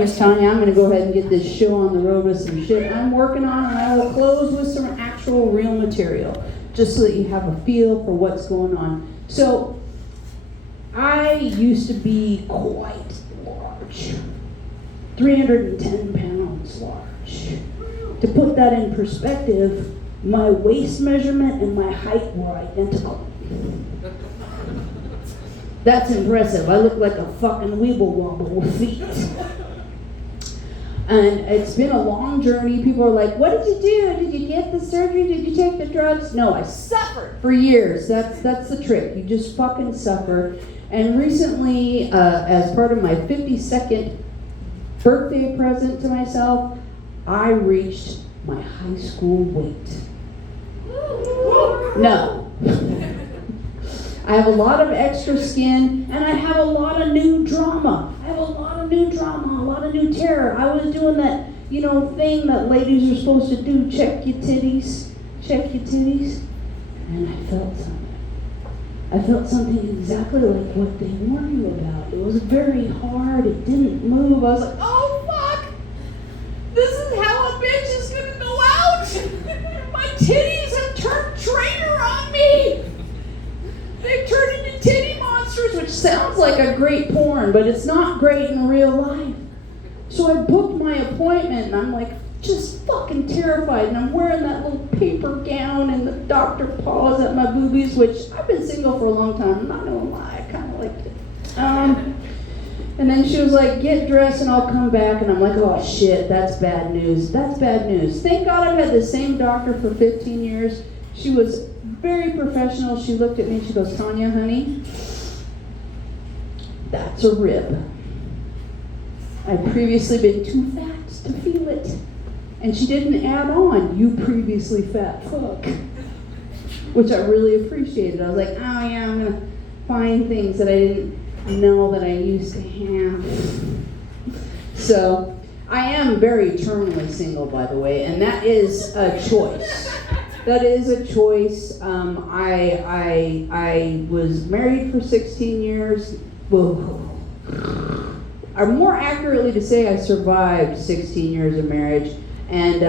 Miss Tanya, I'm going to go ahead and get this show on the road with some shit I'm working on, and I will close with some actual real material, just so that you have a feel for what's going on. So, I used to be quite large, 310 pounds large. To put that in perspective, my waist measurement and my height were identical. That's impressive. I look like a fucking weeble wobble with feet. And it's been a long journey. People are like, what did you do? Did you get the surgery? Did you take the drugs? No, I suffered for years. That's the trick. You just fucking suffer. And recently, as part of my 52nd birthday present to myself, I reached my high school weight. No. I have a lot of extra skin, and I have a lot of new drama. A lot of new terror. I was doing that, thing that ladies are supposed to do, check your titties, and I felt something. I felt something exactly like what they warned you about. It was very hard, it didn't move. I was like, oh fuck! This is how a bitch is gonna go out! My titties have turned traitor on me! They've turned into titty monsters, which sounds like a great porn, but it's not great in real life. So I booked my appointment, and I'm like, just fucking terrified, and I'm wearing that little paper gown, and the doctor paws at my boobies, which I've been single for a long time. I'm not gonna lie, I kind of liked it. And then she was like, get dressed and I'll come back, and I'm like, oh shit, that's bad news. Thank God I've had the same doctor for 15 years. She was very professional. She looked at me and she goes, Tanya, honey, that's a rib. I'd previously been too fat to feel it. And she didn't add on, you previously fat fuck. Which I really appreciated. I was like, oh yeah, I'm gonna find things that I didn't know that I used to have. So, I am very terminally single, by the way, and that is a choice. I was married for 16 years. Or more accurately to say, I survived 16 years of marriage, and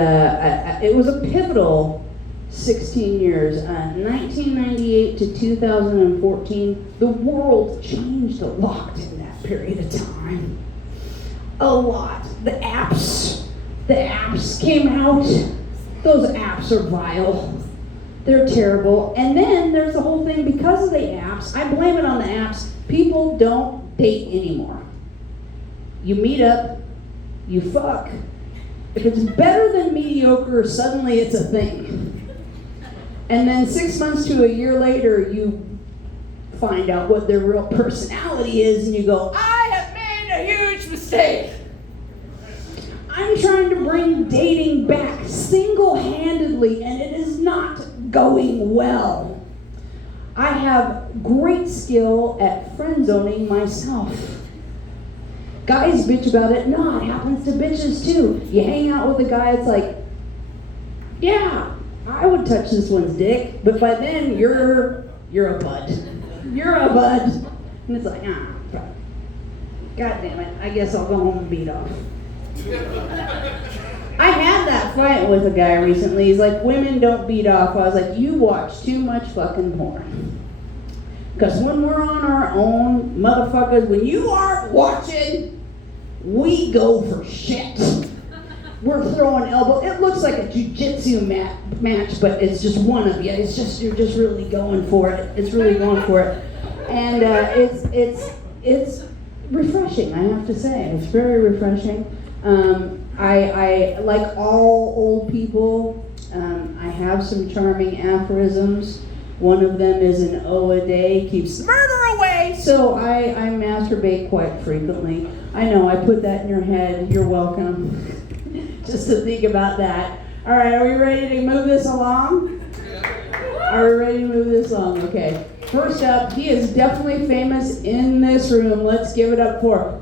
it was a pivotal 16 years. 1998 to 2014, the world changed a lot in that period of time. A lot. The apps came out. Those apps are vile. They're terrible. And then there's the whole thing, because of the apps, I blame it on the apps, people don't date anymore. You meet up, you fuck. If it's better than mediocre, suddenly it's a thing. And then 6 months to a year later, you find out what their real personality is, and you go, I have made a huge mistake. I'm trying to bring dating back single-handedly, and it is not going well. I have great skill at friend-zoning myself. Guys bitch about it. No, it happens to bitches too. You hang out with a guy, it's like, yeah, I would touch this one's dick, but by then you're a bud. You're a bud. And it's like, God damn it, I guess I'll go home and beat off. I had that fight with a guy recently. He's like, women don't beat off. I was like, you watch too much fucking porn. Because when we're on our own, motherfuckers, when you aren't watching, we go for shit. We're throwing elbow. It looks like a jiu-jitsu match, but it's just one of you. You're just really going for it. It's really going for it. And it's refreshing, I have to say. It's very refreshing. I like all old people, I have some charming aphorisms. One of them is an O a day keeps the murder away. So I masturbate quite frequently. I know, I put that in your head. You're welcome. Just to think about that. All right, are we ready to move this along? Are we ready to move this along? Okay. First up, he is definitely famous in this room. Let's give it up for